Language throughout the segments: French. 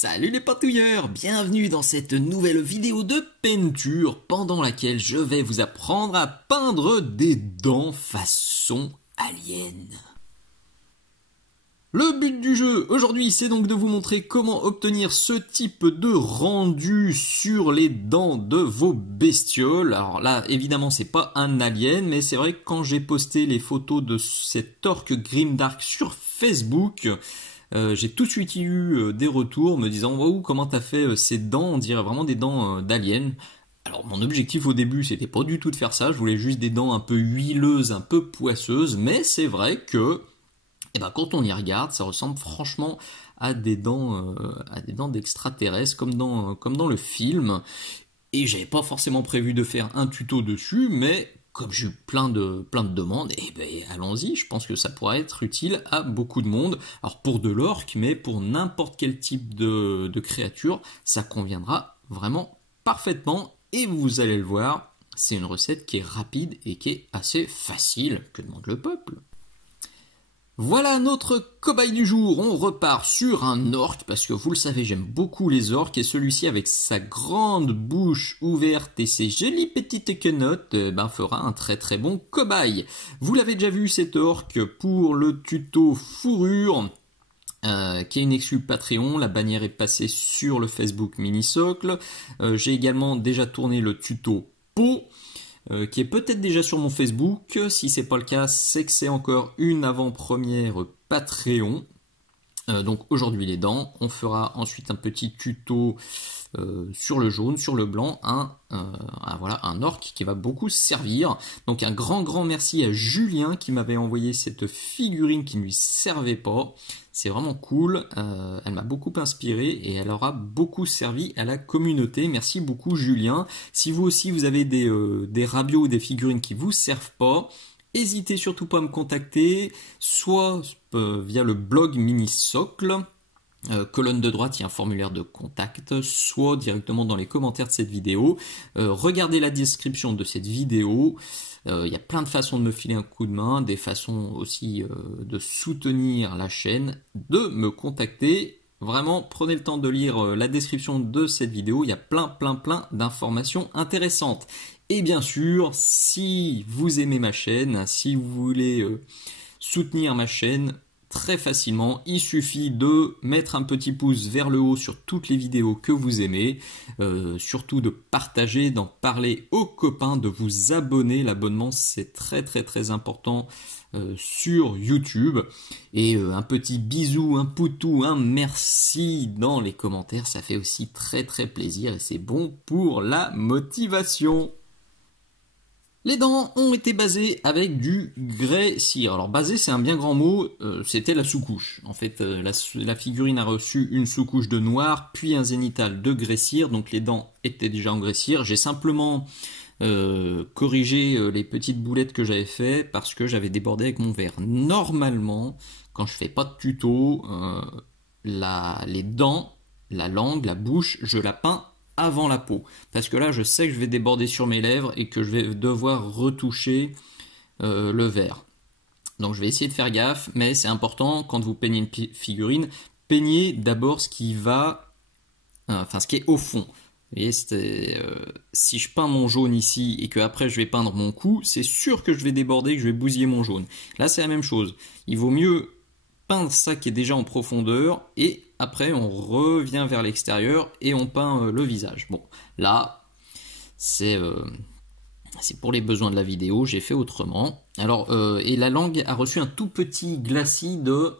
Salut les patouilleurs, bienvenue dans cette nouvelle vidéo de peinture pendant laquelle je vais vous apprendre à peindre des dents façon alien. Le but du jeu aujourd'hui, c'est donc de vous montrer comment obtenir ce type de rendu sur les dents de vos bestioles. Alors là, évidemment, c'est pas un alien, mais c'est vrai que quand j'ai posté les photos de cet orque grimdark sur Facebook, j'ai tout de suite eu des retours me disant waouh, comment t'as fait ces dents, on dirait vraiment des dents d'alien. Alors mon objectif au début c'était pas du tout de faire ça, je voulais juste des dents un peu huileuses, un peu poisseuses, mais c'est vrai que quand on y regarde, ça ressemble franchement à des dents d'extraterrestres comme dans le film. Et j'avais pas forcément prévu de faire un tuto dessus, mais comme j'ai eu plein de demandes, allons-y, je pense que ça pourrait être utile à beaucoup de monde. Alors pour de l'orque, mais pour n'importe quel type de créature, ça conviendra vraiment parfaitement. Et vous allez le voir, c'est une recette qui est rapide et qui est assez facile. Que demande le peuple ? Voilà notre cobaye du jour, on repart sur un orque, parce que vous le savez, j'aime beaucoup les orques, et celui-ci avec sa grande bouche ouverte et ses jolies petites quenottes, fera un très très bon cobaye. Vous l'avez déjà vu cet orque pour le tuto fourrure, qui est une exclu Patreon, la bannière est passée sur le Facebook Mini-Socle. J'ai également déjà tourné le tuto peau, qui est peut-être déjà sur mon Facebook. Si c'est pas le cas, c'est que c'est encore une avant-première Patreon. Donc aujourd'hui les dents, on fera ensuite un petit tuto sur le jaune, sur le blanc, voilà, un orque qui va beaucoup servir. Donc un grand merci à Julien qui m'avait envoyé cette figurine qui ne lui servait pas. C'est vraiment cool, elle m'a beaucoup inspiré et elle aura beaucoup servi à la communauté. Merci beaucoup Julien. Si vous aussi vous avez des rabios ou des figurines qui vous servent pas, n'hésitez surtout pas à me contacter, soit via le blog Mini-Socle, colonne de droite, il y a un formulaire de contact, soit directement dans les commentaires de cette vidéo. Regardez la description de cette vidéo, il y a plein de façons de me filer un coup de main, des façons aussi de soutenir la chaîne, de me contacter. Vraiment, prenez le temps de lire la description de cette vidéo, il y a plein d'informations intéressantes. Et bien sûr, si vous aimez ma chaîne, si vous voulez soutenir ma chaîne, très facilement, il suffit de mettre un petit pouce vers le haut sur toutes les vidéos que vous aimez, surtout de partager, d'en parler aux copains, de vous abonner. L'abonnement c'est très important sur YouTube. Et un petit bisou, un poutou, un merci dans les commentaires, ça fait aussi très plaisir et c'est bon pour la motivation. Les dents ont été basées avec du grès cire. Alors basé c'est un bien grand mot, c'était la sous-couche. En fait la figurine a reçu une sous-couche de noir, puis un zénithal de grès cire, donc les dents étaient déjà en grès cire. J'ai simplement corrigé les petites boulettes que j'avais fait parce que j'avais débordé avec mon verre. Normalement, quand je fais pas de tuto, les dents, la langue, la bouche, je la peins avant la peau, parce que là je sais que je vais déborder sur mes lèvres et que je vais devoir retoucher le verre. Donc je vais essayer de faire gaffe, mais c'est important quand vous peignez une figurine, peignez d'abord ce qui va, ce qui est au fond. Vous voyez, si je peins mon jaune ici et que après je vais peindre mon cou, c'est sûr que je vais déborder, que je vais bousiller mon jaune. Là c'est la même chose, il vaut mieux peindre ça qui est déjà en profondeur et après on revient vers l'extérieur et on peint le visage. Bon, là c'est pour les besoins de la vidéo, j'ai fait autrement. Alors et la langue a reçu un tout petit glacis de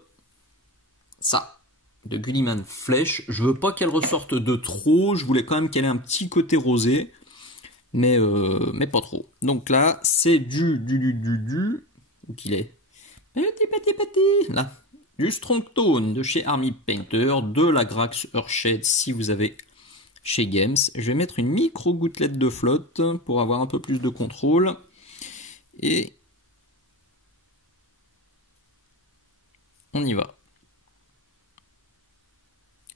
Gulliman Flèche. Je veux pas qu'elle ressorte de trop, je voulais quand même qu'elle ait un petit côté rosé, mais pas trop. Donc là c'est où qu'il est, petit là, du Strong Tone de chez Army Painter, de la Grax Earthshade si vous avez chez Games. Je vais mettre une micro gouttelette de flotte pour avoir un peu plus de contrôle. Et on y va.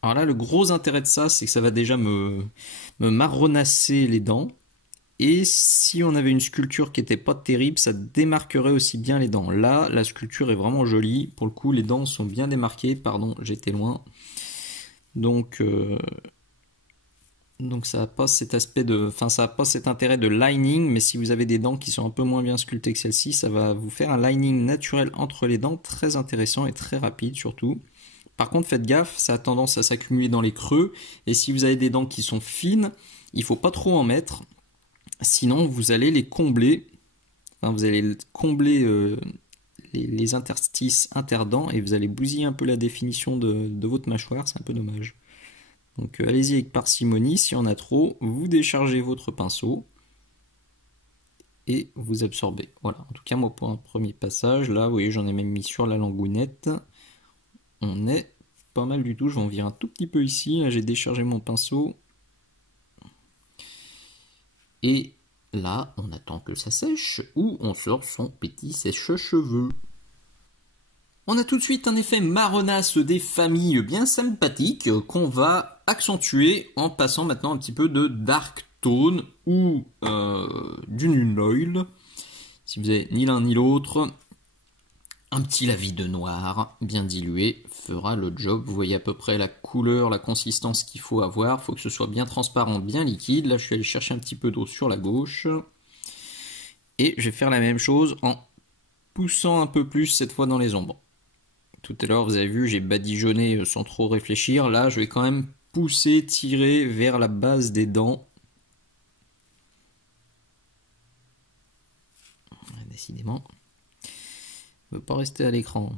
Alors là, le gros intérêt de ça, c'est que ça va déjà me marronasser les dents. Et si on avait une sculpture qui n'était pas terrible, ça démarquerait aussi bien les dents. Là, la sculpture est vraiment jolie. Pour le coup, les dents sont bien démarquées. Pardon, j'étais loin. Donc ça n'a pas cet aspect ça n'a pas cet intérêt de lining, mais si vous avez des dents qui sont un peu moins bien sculptées que celle-ci, ça va vous faire un lining naturel entre les dents, très intéressant et très rapide surtout. Par contre, faites gaffe, ça a tendance à s'accumuler dans les creux, et si vous avez des dents qui sont fines, il faut pas trop en mettre, sinon vous allez les combler, vous allez combler les interstices interdents, et vous allez bousiller un peu la définition de votre mâchoire, c'est un peu dommage. Donc allez-y avec parcimonie, s'il y en a trop, vous déchargez votre pinceau et vous absorbez. Voilà, en tout cas moi pour un premier passage, là vous voyez j'en ai même mis sur la langounette. On est pas mal du tout, je vais en virer un tout petit peu ici, là j'ai déchargé mon pinceau. Et là on attend que ça sèche ou on sort son petit sèche-cheveux. On a tout de suite un effet marronasse des familles bien sympathique qu'on va accentuer en passant maintenant un petit peu de dark tone ou du null oil. Si vous avez ni l'un ni l'autre, un petit lavis de noir bien dilué fera le job. Vous voyez à peu près la couleur, la consistance qu'il faut avoir. Il faut que ce soit bien transparent, bien liquide. Là je suis allé chercher un petit peu d'eau sur la gauche. Et je vais faire la même chose en poussant un peu plus cette fois dans les ombres. Tout à l'heure, vous avez vu, j'ai badigeonné sans trop réfléchir. Là, je vais quand même pousser, tirer vers la base des dents. Décidément, il ne veut pas rester à l'écran.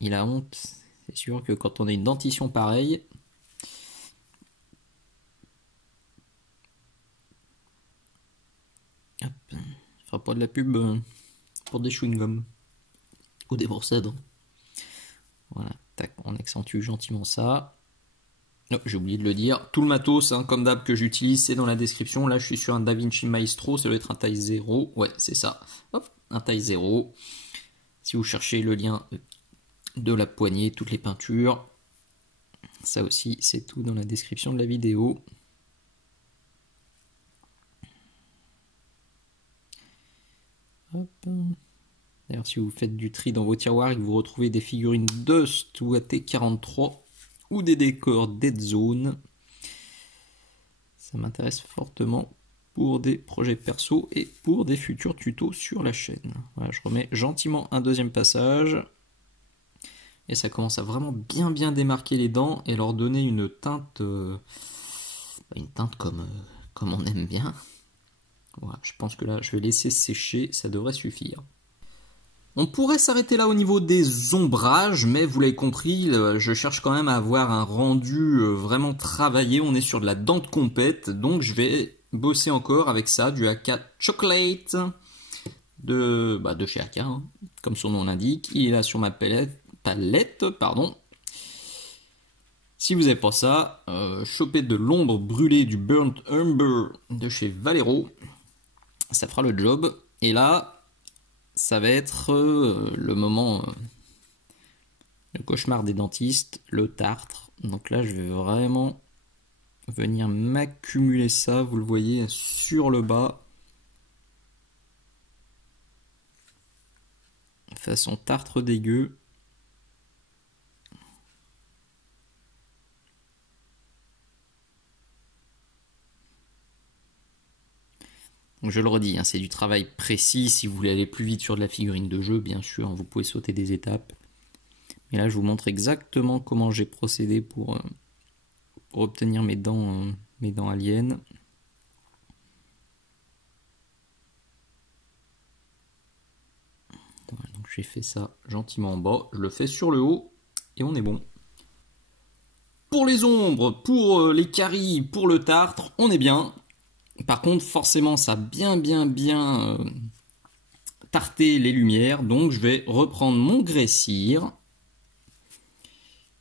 Il a honte. C'est sûr que quand on a une dentition pareille, hop, je ne fera pas de la pub pour des chewing-gums ou des brosses à dents. Voilà, tac, on accentue gentiment ça. Oh, j'ai oublié de le dire, tout le matos, comme d'hab, que j'utilise, c'est dans la description. Là, je suis sur un DaVinci Maestro, ça doit être un taille 0. Ouais, c'est ça. Hop, un taille 0. Si vous cherchez le lien de la poignée, toutes les peintures, ça aussi, c'est tout dans la description de la vidéo. Hop. D'ailleurs, si vous faites du tri dans vos tiroirs et que vous retrouvez des figurines Dust ou AT43 ou des décors Dead Zone, ça m'intéresse fortement pour des projets perso et pour des futurs tutos sur la chaîne. Voilà, je remets gentiment un deuxième passage et ça commence à vraiment bien démarquer les dents et leur donner une teinte comme on aime bien. Voilà, je pense que là je vais laisser sécher, ça devrait suffire. On pourrait s'arrêter là au niveau des ombrages, mais vous l'avez compris, je cherche quand même à avoir un rendu vraiment travaillé. On est sur de la dent de compète, donc je vais bosser encore avec ça, du AK Chocolate de chez AK, comme son nom l'indique. Il est là sur ma palette. Si vous n'avez pas ça, chopez de l'ombre brûlée du Burnt Umber de chez Valero. Ça fera le job. Et là, ça va être le moment, le cauchemar des dentistes, le tartre. Donc là, je vais vraiment venir m'accumuler ça, vous le voyez, sur le bas. Façon tartre dégueu. Donc je le redis, c'est du travail précis. Si vous voulez aller plus vite sur de la figurine de jeu, bien sûr, vous pouvez sauter des étapes. Mais là, je vous montre exactement comment j'ai procédé pour obtenir mes dents aliens. Voilà, donc j'ai fait ça gentiment en bas. Je le fais sur le haut et on est bon. Pour les ombres, pour les caries, pour le tartre, on est bien. Par contre, forcément, ça a bien tarté les lumières. Donc, je vais reprendre mon graissir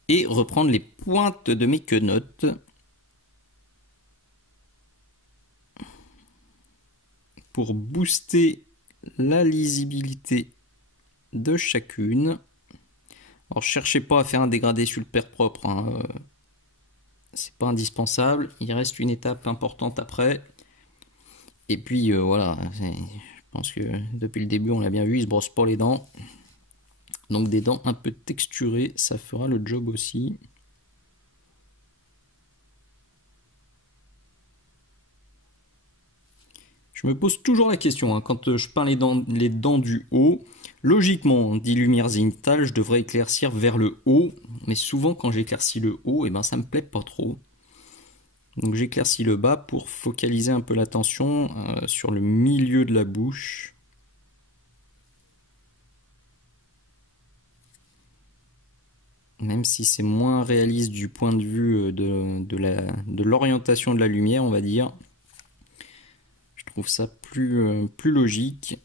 et reprendre les pointes de mes quenottes pour booster la lisibilité de chacune. Alors, cherchez pas à faire un dégradé super propre. C'est pas indispensable. Il reste une étape importante après. Et puis voilà, je pense que depuis le début on l'a bien vu, il se brosse pas les dents. Donc des dents un peu texturées, ça fera le job aussi. Je me pose toujours la question, hein, quand je peins les dents du haut, logiquement, dit Lumière Zintal, je devrais éclaircir vers le haut, mais souvent quand j'éclaircis le haut, ça me plaît pas trop. Donc j'éclaircis le bas pour focaliser un peu l'attention sur le milieu de la bouche. Même si c'est moins réaliste du point de vue de l'orientation de la lumière, on va dire. Je trouve ça plus logique.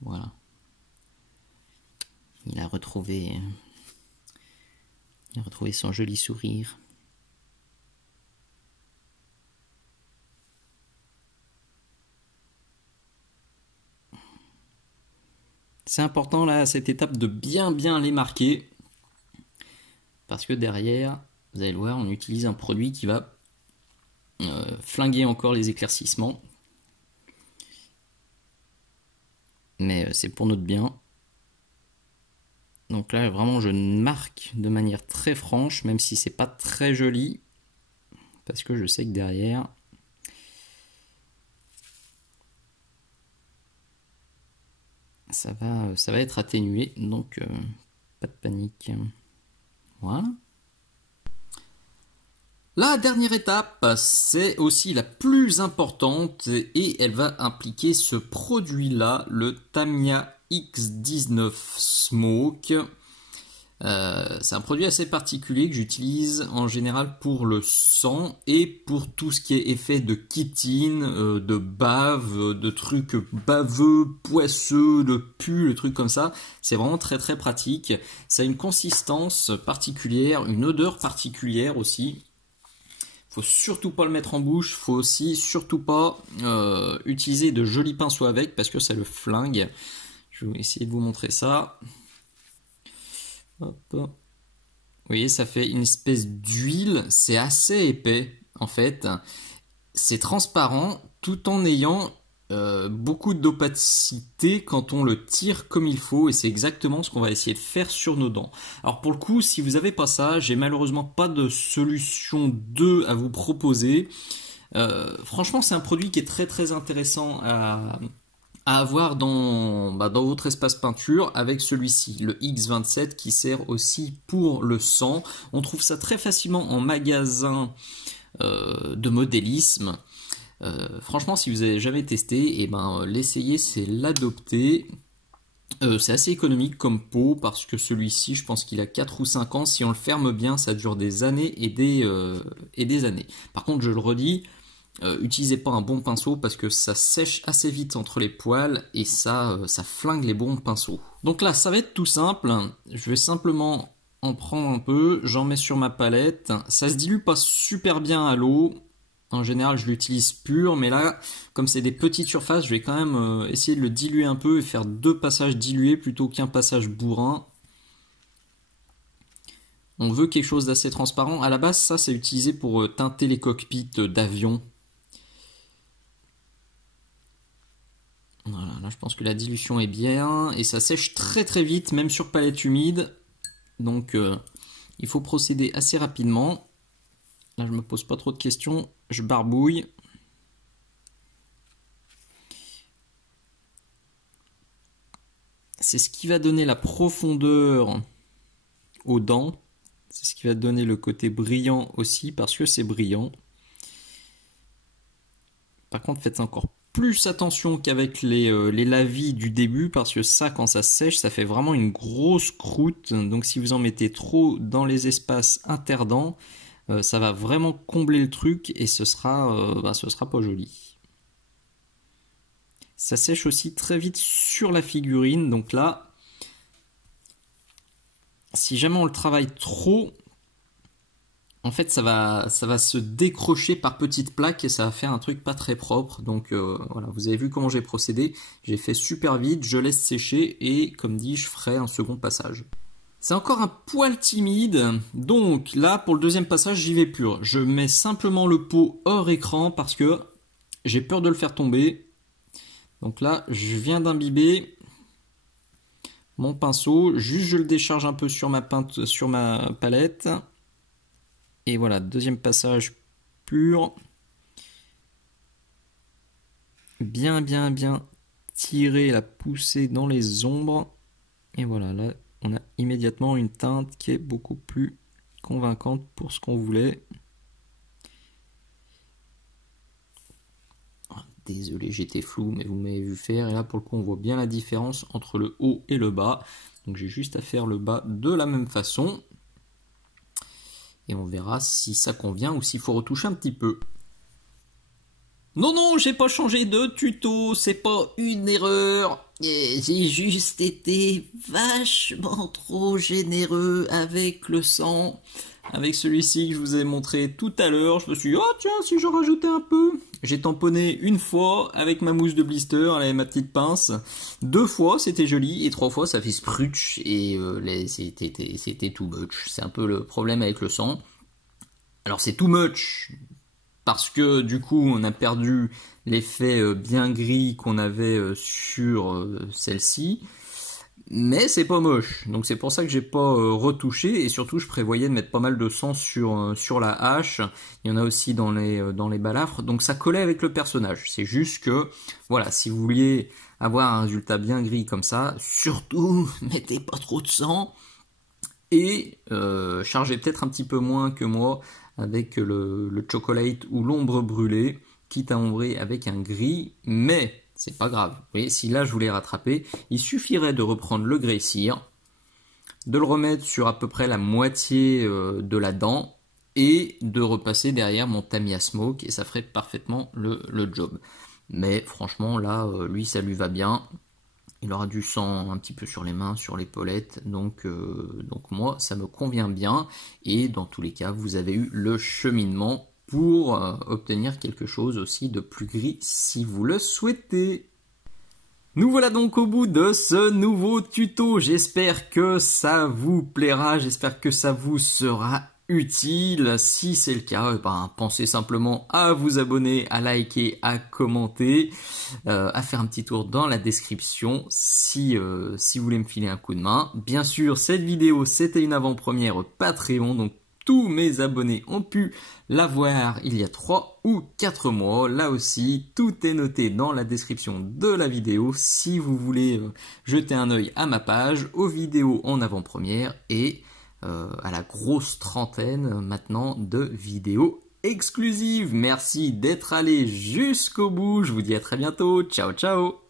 Voilà. Il a retrouvé son joli sourire. C'est important là à cette étape de bien les marquer. Parce que derrière, vous allez le voir, on utilise un produit qui va flinguer encore les éclaircissements. Mais c'est pour notre bien. Donc là, vraiment, je marque de manière très franche, même si c'est pas très joli. Parce que je sais que derrière, ça va être atténué. Donc, pas de panique. Voilà. La dernière étape, c'est aussi la plus importante et elle va impliquer ce produit-là, le Tamiya X19 Smoke. C'est un produit assez particulier que j'utilise en général pour le sang et pour tout ce qui est effet de chitine, de bave, de trucs baveux, poisseux, de pus, de trucs comme ça. C'est vraiment très pratique. Ça a une consistance particulière, une odeur particulière aussi. Faut surtout pas le mettre en bouche, faut aussi surtout pas utiliser de jolis pinceaux avec parce que ça le flingue. Je vais essayer de vous montrer ça. Hop. Vous voyez, ça fait une espèce d'huile, c'est assez épais en fait. C'est transparent tout en ayant beaucoup d'opacité quand on le tire comme il faut et c'est exactement ce qu'on va essayer de faire sur nos dents. Alors pour le coup, si vous n'avez pas ça, j'ai malheureusement pas de solution 2 à vous proposer. Franchement, c'est un produit qui est très intéressant à avoir dans votre espace peinture avec celui-ci, le X27 qui sert aussi pour le sang. On trouve ça très facilement en magasin de modélisme. Franchement, si vous n'avez jamais testé, l'essayer, c'est l'adopter. C'est assez économique comme pot parce que celui-ci, je pense qu'il a 4 ou 5 ans. Si on le ferme bien, ça dure des années et des années. Par contre, je le redis, utilisez pas un bon pinceau parce que ça sèche assez vite entre les poils et ça flingue les bons pinceaux. Donc là, ça va être tout simple. Je vais simplement en prendre un peu, j'en mets sur ma palette. Ça se dilue pas super bien à l'eau. En général, je l'utilise pur, mais là, comme c'est des petites surfaces, je vais quand même essayer de le diluer un peu et faire 2 passages dilués plutôt qu'un passage bourrin. On veut quelque chose d'assez transparent. À la base, ça, c'est utilisé pour teinter les cockpits d'avion. Voilà, là, je pense que la dilution est bien et ça sèche très vite, même sur palette humide. Donc, il faut procéder assez rapidement. Là, je me pose pas trop de questions, je barbouille. C'est ce qui va donner la profondeur aux dents. C'est ce qui va donner le côté brillant aussi, parce que c'est brillant. Par contre, faites encore plus attention qu'avec les lavis du début, parce que ça, quand ça sèche, ça fait vraiment une grosse croûte. Donc si vous en mettez trop dans les espaces interdents, ça va vraiment combler le truc et ce sera pas joli. Ça sèche aussi très vite sur la figurine, donc là, si jamais on le travaille trop, en fait ça va se décrocher par petites plaques et ça va faire un truc pas très propre. Donc voilà, vous avez vu comment j'ai procédé, j'ai fait super vite, je laisse sécher et comme dit, je ferai un second passage. C'est encore un poil timide, donc là pour le deuxième passage j'y vais pur. Je mets simplement le pot hors écran parce que j'ai peur de le faire tomber. Donc là, je viens d'imbiber mon pinceau. Juste, je le décharge un peu sur ma palette. Et voilà, deuxième passage pur. Bien tirer la poussée dans les ombres. Et voilà, là, on a immédiatement une teinte qui est beaucoup plus convaincante pour ce qu'on voulait. Désolé, j'étais flou, mais vous m'avez vu faire. Et là, pour le coup, on voit bien la différence entre le haut et le bas. Donc, j'ai juste à faire le bas de la même façon. Et on verra si ça convient ou s'il faut retoucher un petit peu. Non, j'ai pas changé de tuto, c'est pas une erreur. J'ai juste été vachement trop généreux avec le sang. Avec celui-ci que je vous ai montré tout à l'heure, je me suis dit, oh tiens, si j'en rajoutais un peu. J'ai tamponné une fois avec ma mousse de blister, avec ma petite pince. 2 fois, c'était joli, et 3 fois, ça fait sprutch, et c'était too much. C'est un peu le problème avec le sang. Alors c'est too much, parce que du coup on a perdu l'effet bien gris qu'on avait sur celle-ci, mais c'est pas moche, donc c'est pour ça que j'ai pas retouché, et surtout je prévoyais de mettre pas mal de sang sur la hache. Il y en a aussi dans les balafres, donc ça collait avec le personnage. C'est juste que voilà, si vous vouliez avoir un résultat bien gris comme ça, surtout mettez pas trop de sang, et chargez peut-être un petit peu moins que moi avec le chocolate ou l'ombre brûlée, quitte à ombrer avec un gris, mais c'est pas grave. Vous voyez, si là je voulais rattraper, il suffirait de reprendre le grey cire, de le remettre sur à peu près la moitié de la dent, et de repasser derrière mon Tamiya Smoke, et ça ferait parfaitement le job. Mais franchement là, lui ça lui va bien. Il aura du sang un petit peu sur les mains, sur l'épaulettes, donc moi ça me convient bien, et dans tous les cas vous avez eu le cheminement pour obtenir quelque chose aussi de plus gris si vous le souhaitez. Nous voilà donc au bout de ce nouveau tuto, j'espère que ça vous plaira, j'espère que ça vous sera utile. Si c'est le cas, pensez simplement à vous abonner, à liker, à commenter, à faire un petit tour dans la description si vous voulez me filer un coup de main. Bien sûr, cette vidéo c'était une avant-première Patreon, donc tous mes abonnés ont pu la voir il y a 3 ou 4 mois. Là aussi, tout est noté dans la description de la vidéo si vous voulez jeter un œil à ma page, aux vidéos en avant-première et à la grosse trentaine maintenant de vidéos exclusives. Merci d'être allé jusqu'au bout. Je vous dis à très bientôt. Ciao, ciao.